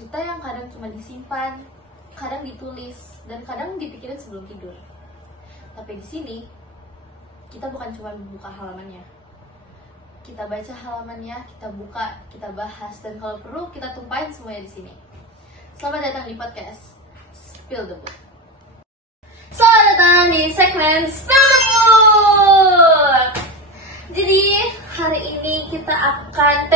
cerita yang kadang cuma disimpan, kadang ditulis, dan kadang dipikirin sebelum tidur. Tapi di sini kita bukan cuma buka halamannya, kita baca halamannya, kita buka, kita bahas, dan kalau perlu kita tumpahin semuanya di sini. Selamat datang di podcast Spill the Book. Selamat datang di segmen Spill the Book. Jadi hari ini kita akan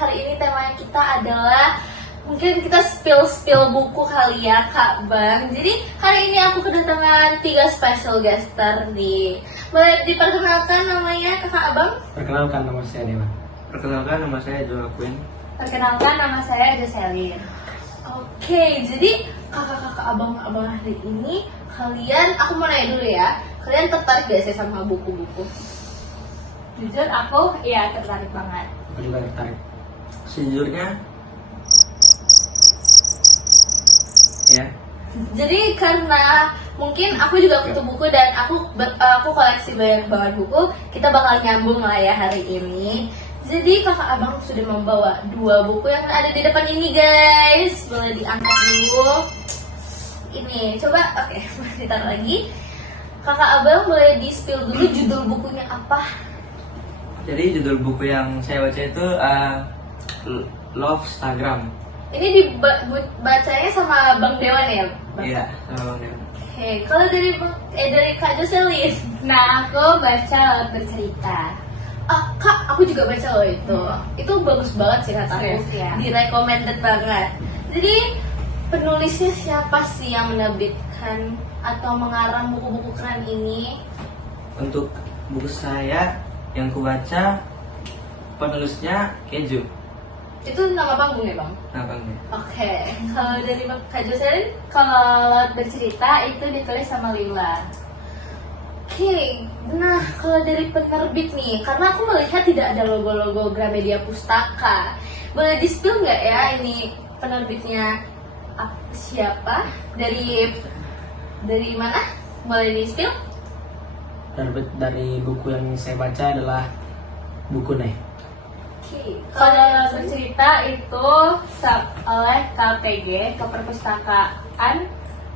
hari ini temanya kita adalah mungkin kita spill buku kali ya Kak Bang. Jadi hari ini aku kedatangan 3 special guest star nih. Boleh diperkenalkan namanya Kakak Abang? Perkenalkan, nama saya Dewa. Perkenalkan, nama saya Joel Quinn. Perkenalkan, nama saya Jocelyn. Oke, jadi kakak-kakak abang-abang hari ini kalian, aku mau nanya dulu ya, kalian tertarik gak sih sama buku-buku? Jujur aku ya tertarik banget. Aku juga tertarik. Sejujurnya, ya. Jadi karena mungkin aku juga butuh buku dan aku koleksi banyak banget buku, kita bakal nyambung lah ya hari ini. Jadi kakak abang sudah membawa 2 buku yang ada di depan ini guys. Boleh diangkat dulu. Ini coba, oke, ditaruh lagi. Kakak abang boleh di-spill dulu judul bukunya apa? Jadi judul buku yang saya baca itu Love Instagram. Ini dibacanya sama Bang Dewan ya? Bang? Iya, sama Bang Dewan. Oke, kalau dari Kak Jocelyn. Nah, aku baca Laut Bercerita. Kak, aku juga baca loh itu. Itu bagus banget sih kataku. Serius ya? Di-recommended banget. Jadi penulisnya siapa sih yang menerbitkan atau mengarang buku-buku keren ini? Untuk buku saya yang kubaca, penulisnya Keju. Itu nama panggung ya Bang? Nah, Bang. Oke, kalau dari Kak Jocelyn? Kalau Laut Bercerita itu ditulis sama Lila. Oke, nah kalau dari penerbit nih, karena aku melihat tidak ada logo-logo Gramedia Pustaka. Boleh di-spill nggak ya ini penerbitnya siapa? Dari mana? Boleh di-spill? Terbit dari buku yang saya baca adalah buku Neh. Oke, Kalau Laut Bercerita itu oleh KPG, Keperpustakaan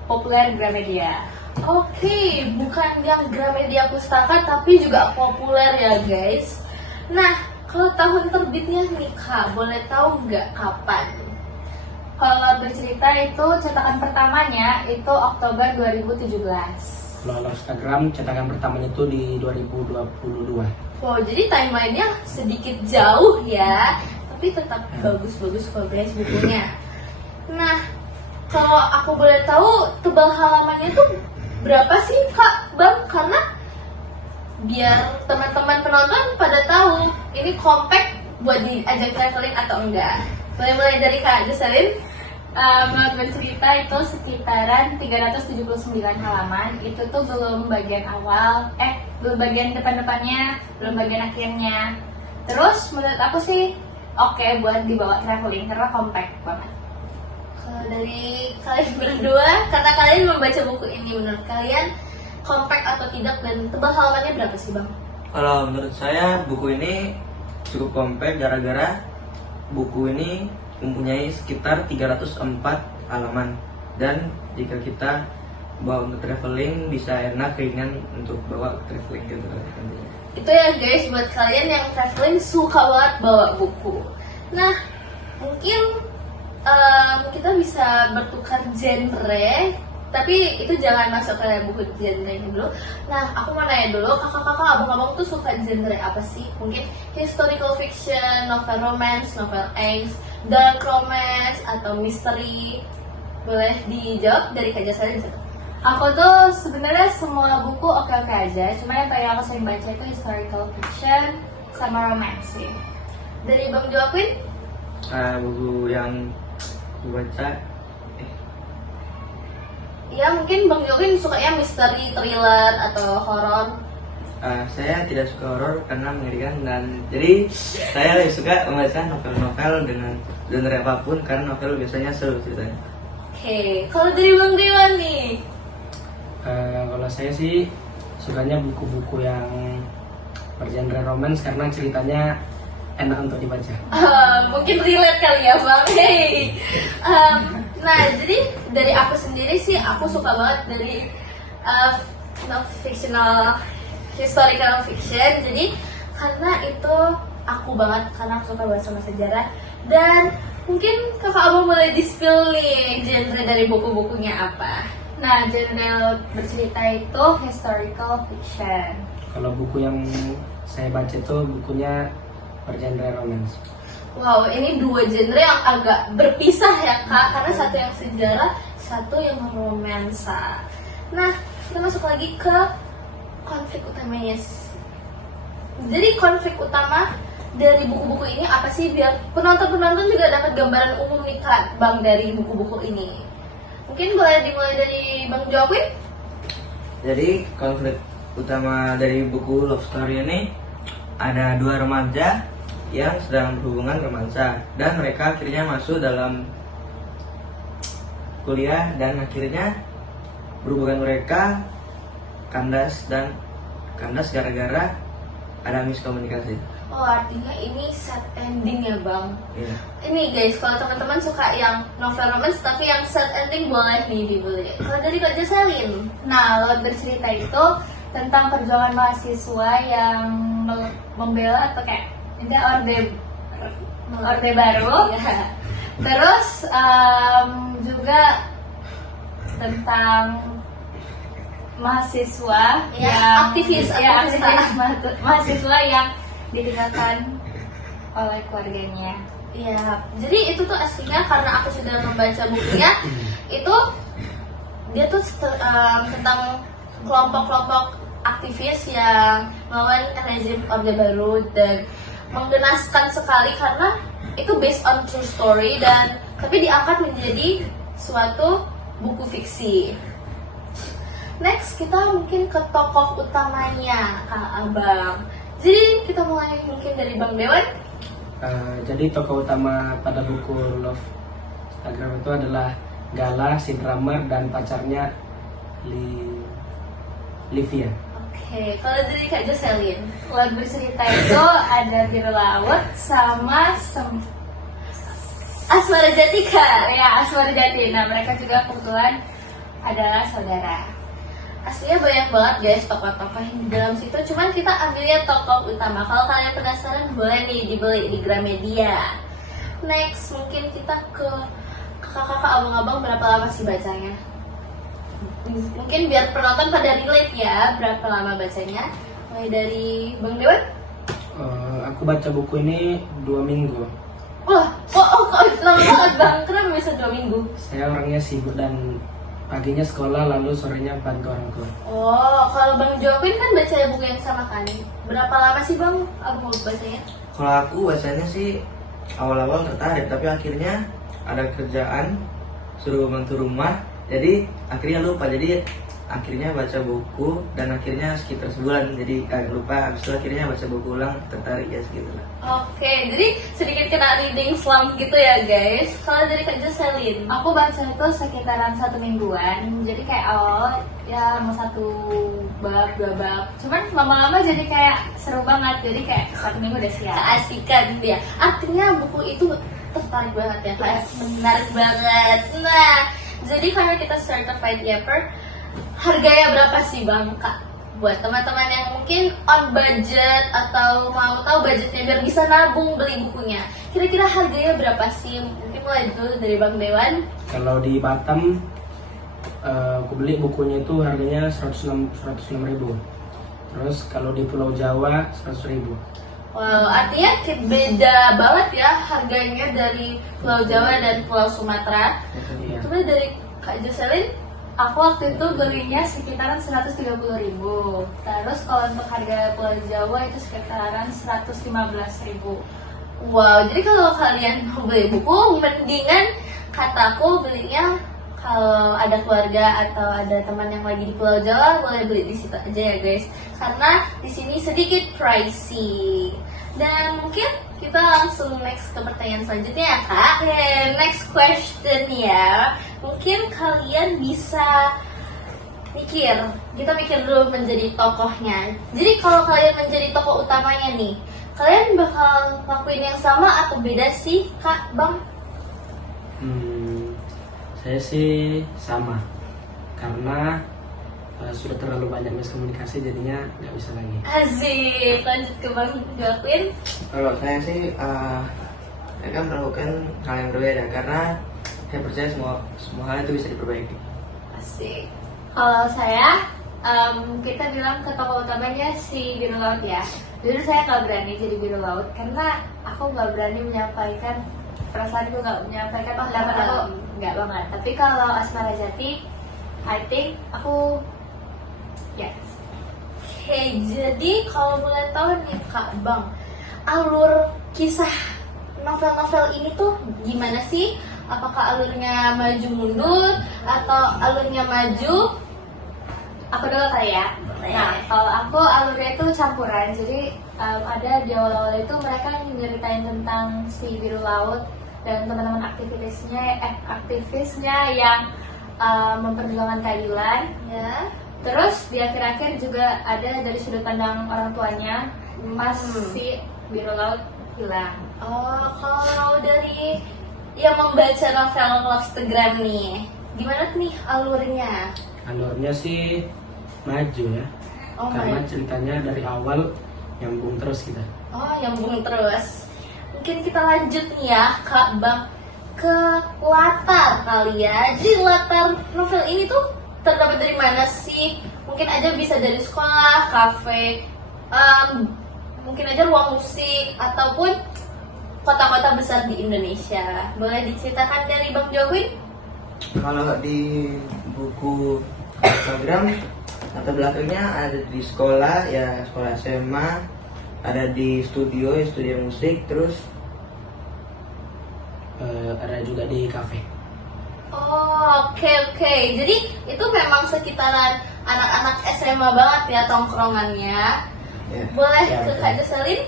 Populer Gramedia. Oke, bukan yang Gramedia Pustaka tapi juga populer ya guys. Nah, kalau tahun terbitnya nih Kak, boleh tahu nggak kapan? Kalau Laut Bercerita itu cetakan pertamanya itu Oktober 2017. Kalau Instagram cetakan pertamanya itu di 2022. Oh, jadi timelinenya sedikit jauh ya, tapi tetap bagus-bagus kok guys bukunya. Nah, kalau aku boleh tahu tebal halamannya tuh berapa sih Kak Bang? Karena biar teman-teman penonton pada tahu ini compact buat diajak traveling atau enggak. Boleh mulai dari Kak Jocelyn? Laut Bercerita itu sekitaran 379 halaman. Itu tuh belum bagian awal, belum bagian depan-depannya, belum bagian akhirnya. Terus menurut aku sih oke buat dibawa traveling karena compact banget. Kalau dari kalian berdua, karena kalian membaca buku ini, menurut kalian compact atau tidak dan tebal halamannya berapa sih Bang? Kalau menurut saya buku ini cukup kompak gara-gara buku ini mempunyai sekitar 304 halaman, dan jika kita bawa untuk traveling bisa enak, ringan untuk bawa traveling gitu. Itu ya guys, buat kalian yang traveling suka banget bawa buku. Nah, mungkin kita bisa bertukar genre, tapi itu jangan masuk ke buku genre ini dulu. Nah, aku mau nanya dulu, kakak-kakak, abang-abang tuh suka genre apa sih? Mungkin historical fiction, novel romance, novel angst, dark romance, atau misteri? Boleh dijawab dari Kak Jocelyn? Aku tuh sebenarnya semua buku oke-oke aja, cuma yang paling aku sering baca itu historical fiction sama romance sih. Dari Bang Joaquin? Buku yang kubaca, Ya mungkin Bang Joaquin sukanya misteri, thriller, atau horor. saya tidak suka horor karena mengerikan, dan jadi saya lebih suka membaca novel-novel dengan genre apapun karena novel biasanya seru ceritanya. Oke, kalau dari Bang Dewan nih? Kalau saya sih sukanya buku-buku yang bergenre romance karena ceritanya enak untuk dibaca. Mungkin relate kali ya bang. Hey. Nah jadi dari aku sendiri sih aku suka banget dari non-fictional historical fiction. Jadi karena itu aku banget, karena aku suka banget sama sejarah. Dan mungkin kakak abang boleh di-spill nih genre dari buku-bukunya apa? Nah, genre bercerita itu historical fiction. Kalau buku yang saya baca itu bukunya bergenre romance. Wow, ini dua genre yang agak berpisah ya kak, karena satu yang sejarah, satu yang romansa. Nah, kita masuk lagi ke konflik utamanya. Jadi konflik utama dari buku-buku ini apa sih, biar penonton-penonton juga dapat gambaran umum nih kak bang dari buku-buku ini. Mungkin boleh dimulai dari Bang Joaquin? Jadi konflik utama dari buku Love Story ini ada dua remaja yang sedang berhubungan romansa dan mereka akhirnya masuk dalam kuliah dan akhirnya berhubungan mereka kandas gara-gara ada miskomunikasi. Oh artinya ini sad ending ya bang? Iya. Ini guys, kalau teman-teman suka yang novel romance tapi yang sad ending boleh nih dibeli. Kalau dari Kak Jocelyn? Nah, Lot bercerita itu tentang perjuangan mahasiswa yang membela atau kayak ini orde baru. Ya. Terus juga tentang mahasiswa Ya, aktivis mahasiswa yang ditinggalkan oleh keluarganya. Iya, jadi itu tuh aslinya karena aku sudah membaca bukunya, itu dia tuh tentang kelompok-kelompok aktivis yang melawan rezim orde baru dan menggenaskan sekali karena itu based on true story dan tapi diangkat menjadi suatu buku fiksi. Next kita mungkin ke tokoh utamanya Kak Abang. Jadi kita mulai mungkin dari Bang Dewan. Jadi tokoh utama pada buku Love Instagram itu adalah Gala, si drummer, dan pacarnya Livia. Oke, kalau dari Kak Jocelyn. Lot bercerita itu ada biru laut sama Asmara Jatika. ya Asmara Jati. Nah, mereka juga kebetulan adalah saudara. Aslinya banyak banget guys tokoh-tokoh yang di dalam situ. Cuman kita ambilnya tokoh utama. Kalau kalian penasaran boleh nih dibeli di Gramedia. Next mungkin kita ke kakak-kakak abang-abang, berapa lama sih bacanya? Mungkin biar penonton pada relate ya, berapa lama bacanya? Mulai dari Bang Dewan. Aku baca buku ini 2 minggu. Wah, kok lama banget Bang? Kenapa bisa 2 minggu? Saya orangnya sibuk dan paginya sekolah lalu sorenya bantu orang tua. Oh, kalau Bang Joaquin kan baca buku yang sama kan? Berapa lama sih Bang abang bacanya? Kalau aku bacanya sih awal-awal tertarik tapi akhirnya ada kerjaan suruh bantu rumah jadi akhirnya lupa, jadi akhirnya baca buku dan akhirnya sekitar sebulan jadi agak lupa, habis itu akhirnya baca buku ulang tertarik ya segitu lah. Oke, jadi sedikit kena reading slump gitu ya guys. Kalau dari Kak Jocelyn, Aku baca itu sekitaran 1 mingguan. Jadi kayak awal ya mau 1 bab, 2 bab. Cuman lama-lama jadi kayak seru banget. Jadi kayak 1 minggu udah siap. keasikan dia. Artinya buku itu tertarik banget ya Kak, menarik banget. Nah, jadi karena kita certified yapper, harganya berapa sih Bang Kak? Buat teman-teman yang mungkin on budget atau mau tahu budgetnya biar bisa nabung beli bukunya, kira-kira harganya berapa sih? Mungkin mulai dulu dari Bang Dewan. Kalau di Batam, aku beli bukunya itu harganya 106.000. Terus kalau di Pulau Jawa 100.000. Wow, artinya beda banget ya harganya dari Pulau Jawa dan Pulau Sumatera. Iya. Coba dari Kak Jocelyn. Aku waktu itu belinya sekitaran 130.000. Terus kalau untuk harga Pulau Jawa itu sekitaran 115.000. Wow, jadi kalau kalian mau beli buku, mendingan kataku belinya kalau ada keluarga atau ada teman yang lagi di Pulau Jawa, boleh beli di situ aja ya guys. Karena di sini sedikit pricey. Dan mungkin kita langsung next ke pertanyaan selanjutnya ya Kak. Oke, next question ya. Mungkin kalian bisa kita mikir dulu menjadi tokohnya. Jadi kalau kalian menjadi tokoh utamanya nih, Kalian bakal lakuin yang sama atau beda sih, Kak, Bang? Saya sih sama, karena sudah terlalu banyak miskomunikasi, jadinya nggak bisa lagi. Asik, lanjut ke Bang Joaquin. Kalau saya sih saya akan melakukan hal yang berbeda karena saya percaya semua hal itu bisa diperbaiki. Asik. Kalau saya, kita bilang ke tokoh utamanya si biru laut ya. Jujur saya nggak berani jadi biru laut karena aku nggak berani menyampaikan perasaanku, nggak menyampaikan pendapat aku, nggak banget. Tapi kalau Asmara Jati, I think aku yes. Oke, jadi kalau boleh tahu nih Kak Bang, alur kisah novel-novel ini tuh gimana sih? Apakah alurnya maju mundur atau alurnya maju? Aku dulu kali ya. Boleh. Nah, kalau aku alurnya itu campuran. Jadi ada di awal-awal itu mereka nyeritain tentang si biru laut dan teman-teman aktivisnya yang memperjuangkan keadilan. Ya. Terus di akhir-akhir juga ada dari sudut pandang orang tuanya, pas si biru laut hilang. Oh, kalau dari yang membaca novel Lovestagram nih, gimana nih alurnya? Alurnya sih maju ya, Oh, karena maju. ceritanya dari awal nyambung terus kita. Oh, nyambung terus. Mungkin kita lanjut nih ya, Kak Bang, ke latar kali ya. Jadi latar novel ini tuh terdapat dari mana sih? Mungkin aja bisa dari sekolah, kafe, mungkin aja ruang musik, ataupun kota-kota besar di Indonesia. Boleh diceritakan dari Bang Joaquin? Kalau di buku Instagram latar belakangnya ada di sekolah, ya sekolah SMA, ada di studio, ya studio musik, terus Ada juga di kafe. Oh, oke. Jadi itu memang sekitaran anak-anak SMA banget ya tongkrongannya. ya, Boleh Ya, ke betul. Kak Jocelyn?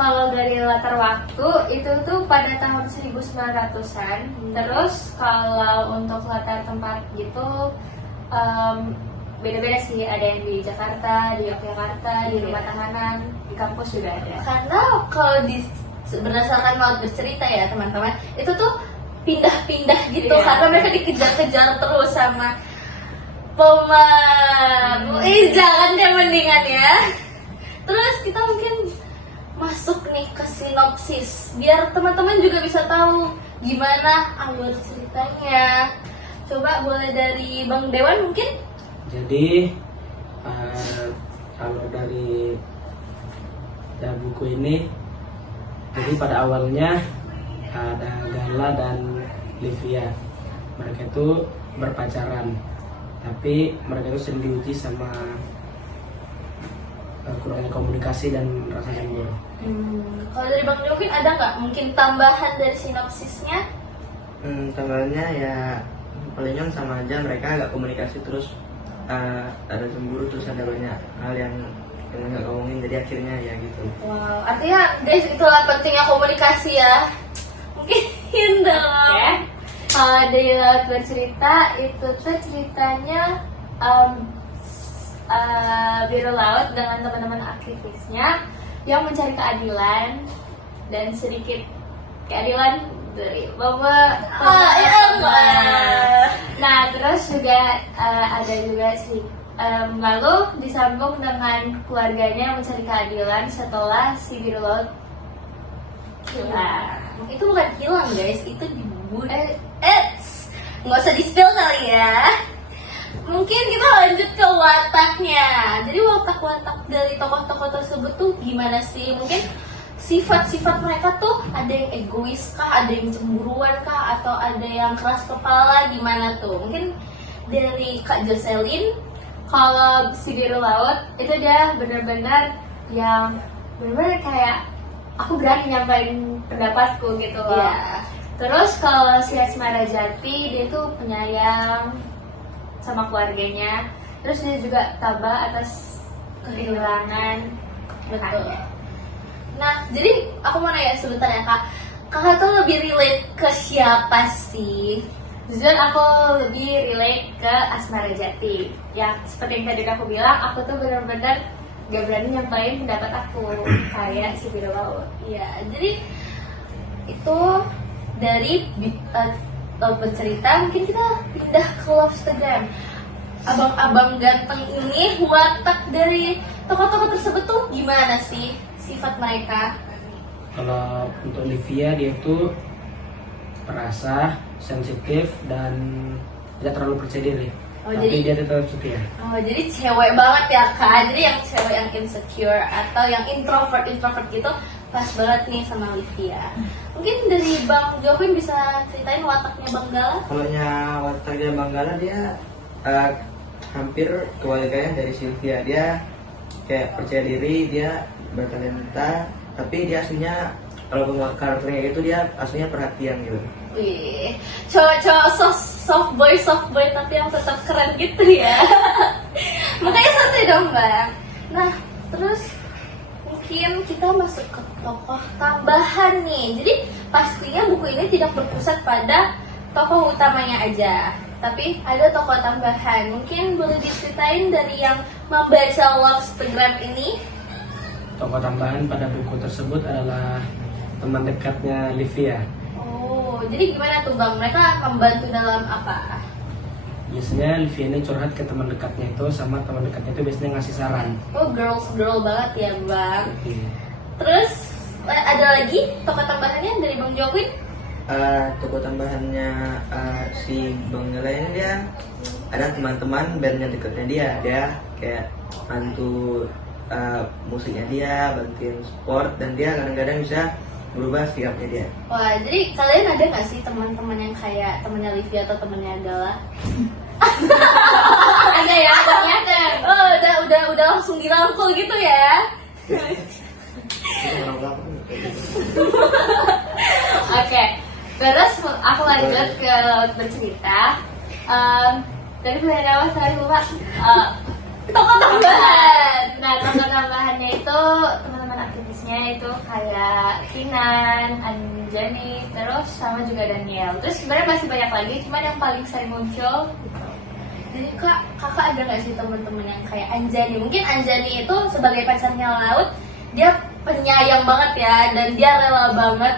Kalau dari latar waktu itu tuh pada tahun 1900-an. Terus kalau untuk latar tempat gitu beda-beda sih. Ada yang di Jakarta, di Yogyakarta, di rumah tahanan, di kampus juga ada. Karena kalau berdasarkan Maut Bercerita ya teman-teman, itu tuh pindah-pindah gitu Iya. karena mereka dikejar-kejar terus sama pemeran. Jangan deh mendingan ya. Terus kita mungkin masuk nih ke sinopsis biar teman-teman juga bisa tahu gimana alur ceritanya. Coba boleh dari Bang Dewan mungkin? Jadi kalau dari buku ini, jadi pada awalnya ada Gala dan Livia. Mereka itu berpacaran, tapi mereka itu sering diuji sama kurangnya komunikasi dan rasa cemburu. Kalau dari Bang Joaquin ada nggak mungkin tambahan dari sinopsisnya? tambahannya ya palingan sama aja, mereka agak komunikasi terus ada cemburu, terus ada banyak hal yang nggak ngomongin, jadi akhirnya ya gitu. Wow, artinya guys itulah pentingnya komunikasi ya. Mungkin dong. Oke. Kalau dari Laut Bercerita itu tuh ceritanya biru laut dengan teman-teman aktivisnya yang mencari keadilan dan sedikit keadilan dari bapak. Nah terus juga ada juga sih lalu disambung dengan keluarganya yang mencari keadilan setelah si biru laut hilang. Itu bukan hilang guys, itu dibunuh. Nggak usah di-spill kali ya. Mungkin kita lanjut ke wataknya. Jadi watak-watak dari tokoh-tokoh tersebut tuh gimana sih? Mungkin sifat-sifat mereka tuh ada yang egois kah, ada yang cemburuan kah, atau ada yang keras kepala, gimana tuh? Mungkin dari Kak Jocelyn. Kalau si biru laut itu dia benar-benar yang benar-benar kayak aku berani nyampain pendapatku gitu loh. Iya. Terus kalau si Asmara Jati dia tuh penyayang sama keluarganya. Terus dia juga tabah atas kehilangan Betul. rekannya. Nah, jadi aku mau nanya sebentar ya Kak. Kakak tuh lebih relate ke siapa sih? Jujur aku lebih relate ke Asmara Jati. Ya seperti yang tadi aku bilang, aku tuh benar-benar gak berani nyampain pendapat aku kayak si Biru Laut. Iya, jadi itu dari Laut Bercerita. Mungkin kita pindah ke Lovestagram. Abang-abang ganteng ini, watak dari tokoh-tokoh tersebut tuh gimana sih sifat mereka? Kalau untuk Livia, dia itu perasa, sensitif, dan tidak terlalu percaya diri. Oh, Tapi jadi- dia tetap setia. Oh, jadi cewek banget ya Kak. Jadi yang cewek yang insecure atau yang introvert gitu pas banget nih sama Livia. Mungkin dari Bang Jovin bisa ceritain wataknya Bang Gala? Kalau wataknya Bang Gala, dia hampir kebalikannya dari Sylvia. Dia kayak percaya diri, dia bertalenta, tapi dia aslinya kalau karakternya itu dia aslinya perhatian gitu. Wih, cowok-cowok soft boy tapi yang tetap keren gitu ya. Makanya santai dong Bang. Nah, terus mungkin kita masuk ke tokoh tambahan nih. Jadi pastinya buku ini tidak berpusat pada tokoh utamanya aja, tapi ada tokoh tambahan. Mungkin boleh diceritain dari yang membaca Lovestagram ini. Tokoh tambahan pada buku tersebut adalah teman dekatnya Livia. Oh, jadi gimana tuh Bang? Mereka membantu dalam apa? Biasanya Livia ini curhat ke teman dekatnya itu, sama teman dekatnya itu biasanya ngasih saran. Oh, girl banget ya Bang. Oke. Terus ada lagi tokoh tambahannya dari Bang Jovin? Tokoh tambahannya si Bang Gala ini, dia ada teman-teman bandnya dekatnya dia kayak bantu musiknya dia, bantuin sport, dan dia kadang-kadang bisa berubah sikapnya dia. Wah, jadi kalian ada nggak sih teman-teman yang kayak temennya Livia atau temennya Gala? Ada ya, ternyata. Oh, udah langsung dirangkul gitu ya? Oke, terus aku lanjut ke Laut Bercerita. Tadi mulai awal saya lupa. Tokoh tambahan. Nah, tokoh tambahannya itu teman-teman aktivisnya itu kayak Kinan, Anjani, terus sama juga Daniel. Terus sebenarnya masih banyak lagi, cuman yang paling sering muncul gitu. Jadi kakak ada nggak sih teman-teman yang kayak Anjani? Mungkin Anjani itu sebagai pacarnya Laut, dia penyayang banget ya, dan dia rela banget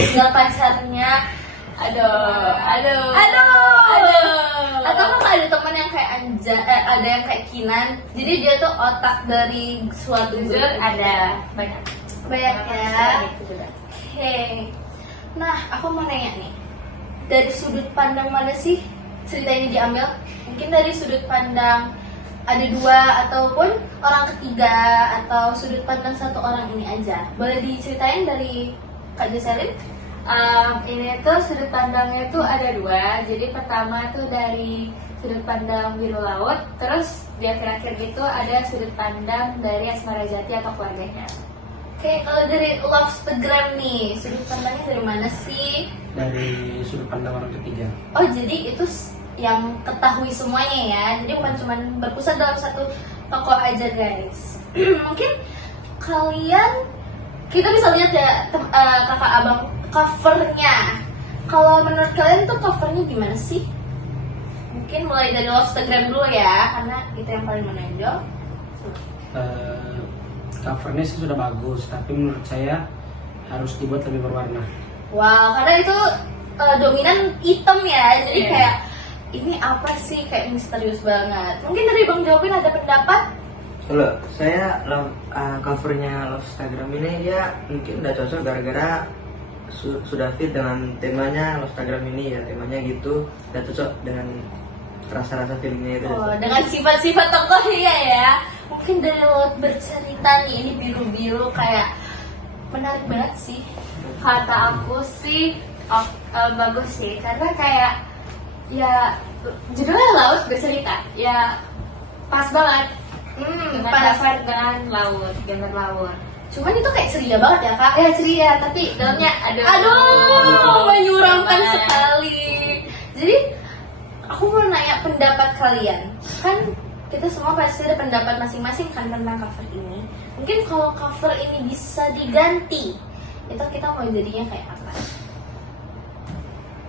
dibilang pacarnya. Aduh. Atau kalau ada teman yang kayak ada yang kayak Kinan, jadi dia tuh otak dari suatu Jujur grup. ada banyak ya. gitu juga. Oke. Nah, aku mau nanya nih, dari sudut pandang mana sih cerita ini diambil? Mungkin dari sudut pandang ada dua ataupun orang ketiga, atau sudut pandang satu orang ini aja. Boleh diceritain dari Kak Jocelyn? Ini tuh sudut pandangnya tuh ada dua. Jadi pertama tuh dari sudut pandang Biru Laut, terus di akhir-akhir gitu ada sudut pandang dari Asmara Jati atau keluarganya. Oke, kalau dari Lovestagram nih, sudut pandangnya dari mana sih? Dari sudut pandang orang ketiga. Oh, jadi itu yang ketahui semuanya ya. Jadi bukan cuma berpusat dalam satu tokoh aja, guys. Mungkin kalian, kita bisa lihat ya kakak abang covernya. Kalau menurut kalian tuh covernya gimana sih? Mungkin mulai dari Lovestagram dulu ya, karena kita yang paling menonjol. Covernya sih sudah bagus, tapi menurut saya harus dibuat lebih berwarna. Wow, karena itu dominan hitam ya. Jadi Iya. kayak ini apa sih, kayak misterius banget. Mungkin dari Bang Jovin ada pendapat? Kalau saya covernya Lovestagram ini, dia mungkin udah cocok gara-gara sudah fit dengan temanya Lovestagram ini ya, temanya gitu, udah cocok dengan rasa-rasa feelingnya itu. Oh, dengan sifat-sifat tokohnya ya. Mungkin dari Laut Bercerita nih, ini biru-biru kayak menarik banget sih. Kata aku sih bagus sih, karena kayak ya judulnya Laut Bercerita, ya pas banget dengan Pas. dasar dengan laut, gambar laut. Cuman itu kayak ceria banget ya kak. Ya ceria, tapi dalamnya Aduh, menyeramkan banget. sekali. Jadi aku mau nanya pendapat kalian. Kan kita semua pasti ada pendapat masing-masing kan tentang cover ini. Mungkin kalau cover ini bisa diganti, itu kita mau jadinya kayak apa?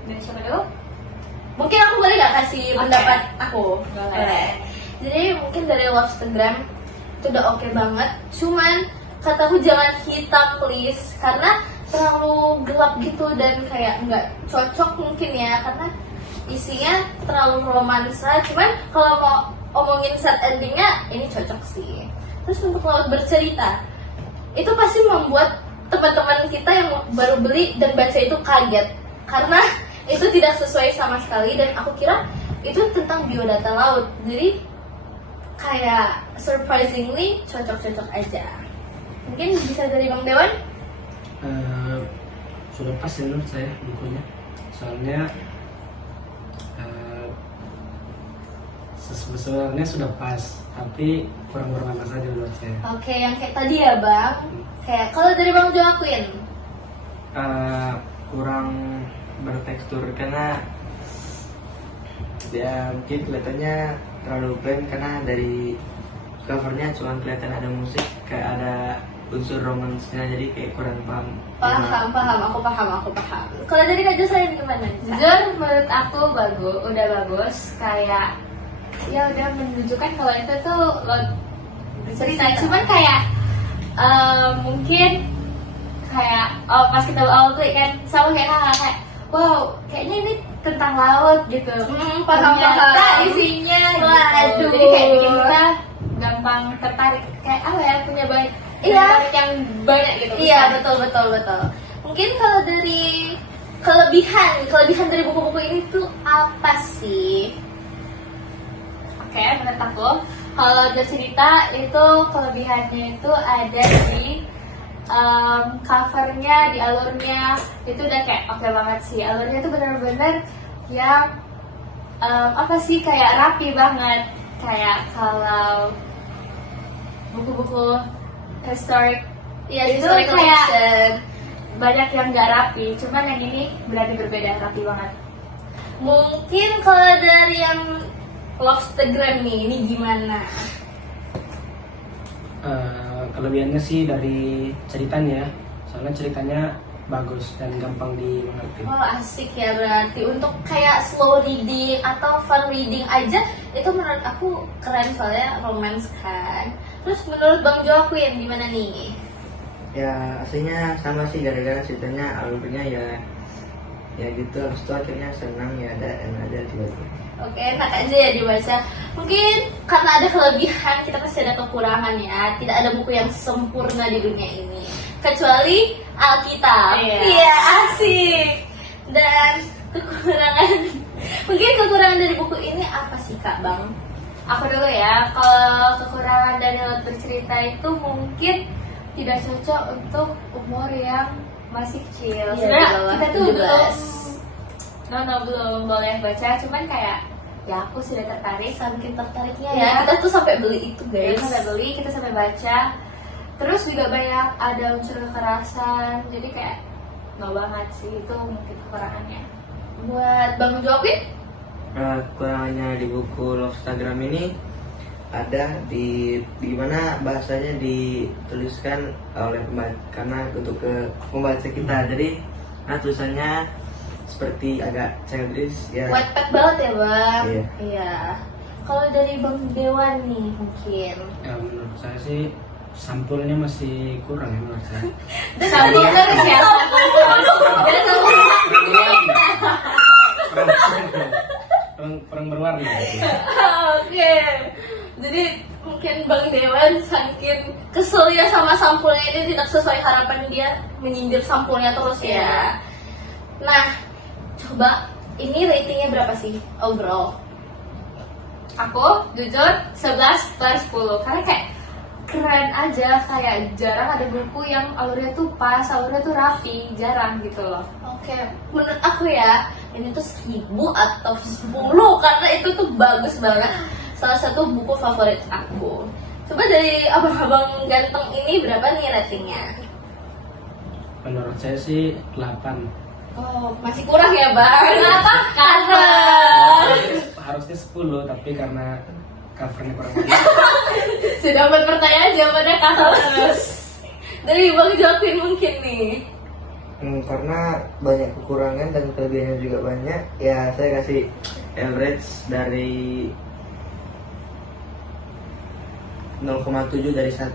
Dari siapa dulu? Mungkin aku boleh gak kasih Oke. pendapat aku? Boleh. Jadi mungkin dari Lovestagram, itu udah oke banget. Cuman kataku jangan hitam please, karena terlalu gelap gitu dan kayak nggak cocok mungkin ya, karena isinya terlalu romansa. Cuman kalau mau omongin sad endingnya ini cocok sih. Terus untuk Laut Bercerita itu pasti membuat teman-teman kita yang baru beli dan baca itu kaget, karena itu tidak sesuai sama sekali, dan aku kira itu tentang biodata laut, jadi kayak surprisingly cocok-cocok aja. Mungkin bisa dari Bang Dewan? Sudah pas ya menurut saya bukunya, soalnya sebenarnya sudah pas, tapi kurang bermakna saja menurut saya. Oke, yang kayak tadi ya Bang. Kayak kalau dari Bang Joaquin? Kurang bertekstur karena ya mungkin kelihatannya terlalu plain, karena dari covernya cuma kelihatan ada musik, kayak ada unsur romansnya, jadi kayak kurang paham. Aku paham. Kalau dari Kak Jocelyn gimana? Jujur menurut aku udah bagus, kayak ya udah menunjukkan kalau itu tuh Laut Bercerita. Cuman kayak mungkin kayak pas kita awal beli kan sama kayak kakak, kayak wow kayaknya ini tentang laut gitu. Paham. Ternyata isinya gitu. Waduh. Jadi kayak bikin kita gampang tertarik, kayak apa ya, punya banyak yang banyak gitu. Iya, betul. Mungkin kalau dari kelebihan dari buku-buku ini tuh apa sih? Oke, menurut aku kalau cerita itu kelebihannya itu ada di covernya, di alurnya itu udah kayak oke banget sih. Alurnya itu benar-benar yang apa sih, kayak rapi banget. Kayak kalau buku-buku historic Iya, itu historic kayak collection. banyak yang nggak rapi, cuman yang ini berarti berbeda, rapi banget. Mungkin kalau dari yang Lovestagram nih, ini gimana? Kelebihannya sih dari ceritanya, soalnya ceritanya bagus dan gampang dimengerti. Oh asik ya, berarti untuk kayak slow reading atau fun reading aja itu menurut aku keren, soalnya romance kan. Terus menurut Bang Joaquin gimana nih? Ya aslinya sama sih, gara-gara ceritanya alurnya ya gitu, habis itu akhirnya senang ya, ada tiba-tiba. Oke, enak aja ya dibaca. Mungkin karena ada kelebihan, kita pasti ada kekurangan ya. Tidak ada buku yang sempurna di dunia ini, kecuali Alkitab. Iya. Iya, asik. Dan mungkin kekurangan dari buku ini apa sih Kak Bang? Aku dulu ya, kalau kekurangan dari Laut Bercerita itu mungkin tidak cocok untuk umur yang masih kecil. Iya, Sebenarnya di bawah kita tuh 17. belum boleh baca, cuman kayak ya aku sudah tertarik, Saking tertariknya Iya. ya, kita tuh sampai beli itu ya, guys. sampai beli, kita sampai baca. Terus juga banyak ada unsur kekerasan, jadi kayak nggak banget sih, itu mungkin kekurangannya. Buat Bang Joaquin? Kekurangannya di buku Lovestagram ini ada di mana bahasanya dituliskan oleh pembaca, karena untuk ke pembaca kita, jadi tulisannya seperti agak childish ya. Wattpad banget ya Bang? Iya. Iya. Kalau dari Bang Dewan nih mungkin. Ya, menurut saya sih sampulnya masih kurang ya menurut saya. Sampul terus ya, dan sampul. kurang berwarna gitu. Oke. Jadi mungkin Bang Dewan saking keselnya sama sampulnya ini tidak sesuai harapan dia, menyindir sampulnya terus ya. Nah, coba ini ratingnya berapa sih overall? Aku jujur 11/10 karena kayak keren aja, kayak jarang ada buku yang alurnya tuh pas, alurnya tuh rapi, jarang gitu loh. Oke, menurut aku ya ini tuh 1000 atau 10 karena itu tuh bagus banget. Salah satu buku favorit aku. Coba dari abang-abang ganteng ini berapa nih ratingnya? Menurut saya sih 8. Oh, masih kurang ya Bang? Kenapa? Karena Harusnya 10, tapi karena covernya kurang bagus. sudah dapat pertanyaan jawabannya kakak terus. Dari Bang Joaquin mungkin nih. Karena banyak kekurangan dan kelebihannya juga banyak, ya saya kasih average dari 0,7 dari 1.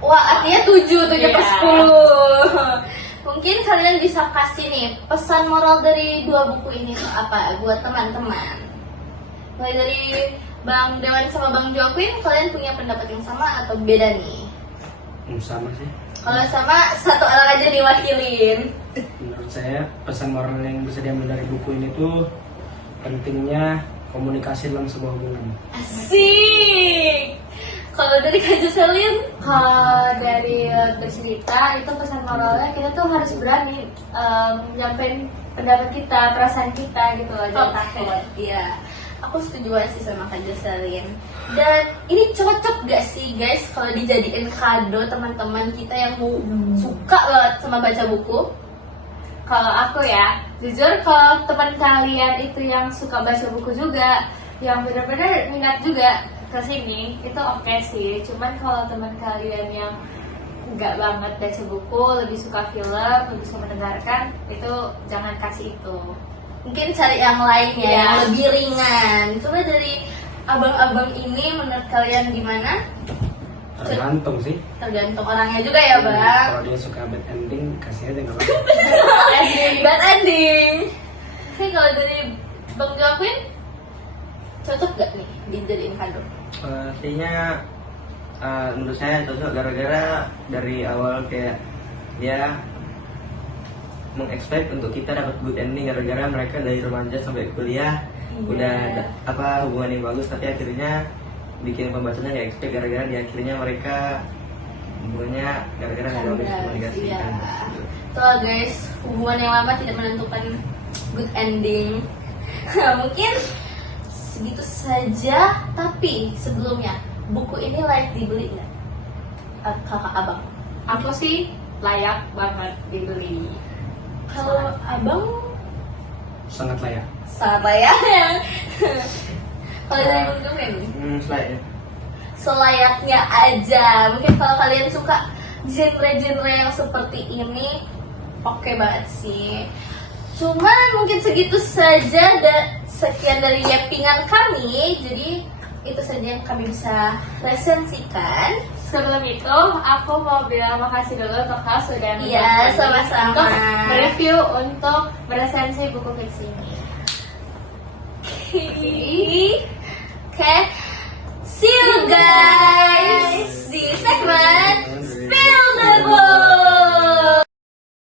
Wah, artinya 7 per Iya. 10. Mungkin kalian bisa kasih nih pesan moral dari 2 buku ini tuh apa buat teman-teman. Mulai dari Bang Dewan sama Bang Joaquin, kalian punya pendapat yang sama atau beda nih? Sama sih. Kalau sama, satu orang aja diwakilin. Menurut saya pesan moral yang bisa diambil dari buku ini tuh pentingnya komunikasi dalam sebuah hubungan. Asik. Kalau dari Kak Jocelyn, Kalau dari bercerita itu pesan moralnya kita tuh harus berani nyampein pendapat kita, perasaan kita gitu loh, jangan takut. Iya, aku setuju banget sih sama Kak Jocelyn. Dan ini cocok gak sih guys kalau dijadiin kado teman-teman kita yang mau suka banget sama baca buku? Kalau aku ya, jujur kalau teman kalian itu yang suka baca buku juga, yang benar-benar minat juga ke sini, itu oke sih. Cuman kalau teman kalian yang nggak banget baca buku, lebih suka film, lebih suka mendengarkan, itu jangan kasih itu. Mungkin cari yang lain ya, Iya. yang lebih ringan. Coba dari abang-abang ini menurut kalian gimana? Tergantung sih. Tergantung orangnya juga ya bang. Kalau dia suka bad ending, kasih aja nggak apa-apa. Bad ending. Oke, kalau dari Bang Joaquin, cocok gak nih dijadiin kado? Artinya menurut saya cocok gara-gara dari awal kayak dia mengexpect untuk kita dapat good ending gara-gara mereka dari remaja sampai kuliah udah hubungan yang bagus, tapi akhirnya bikin pembacanya nggak expect gara-gara di akhirnya mereka hubungannya gara-gara nggak bagus Iya. komunikasikan. Tuh guys, hubungan yang lama tidak menentukan good ending. Mungkin segitu saja, tapi sebelumnya buku ini layak dibeli nggak? Kakak abang. Aku sih layak banget dibeli. Kalau abang Sangat layak. sangat layak. Kalau dari Bang Joaquin, Selayaknya. selayaknya aja. Mungkin kalau kalian suka genre-genre yang seperti ini, oke banget sih. Cuman mungkin segitu saja dan sekian dari yappingan kami. Jadi itu saja yang kami bisa resensikan. Sebelum itu, aku mau bilang makasih dulu untuk kau sudah Iya, membantu sama-sama. untuk mereview untuk meresensi buku fiksi ini. Oke, see you guys di segmen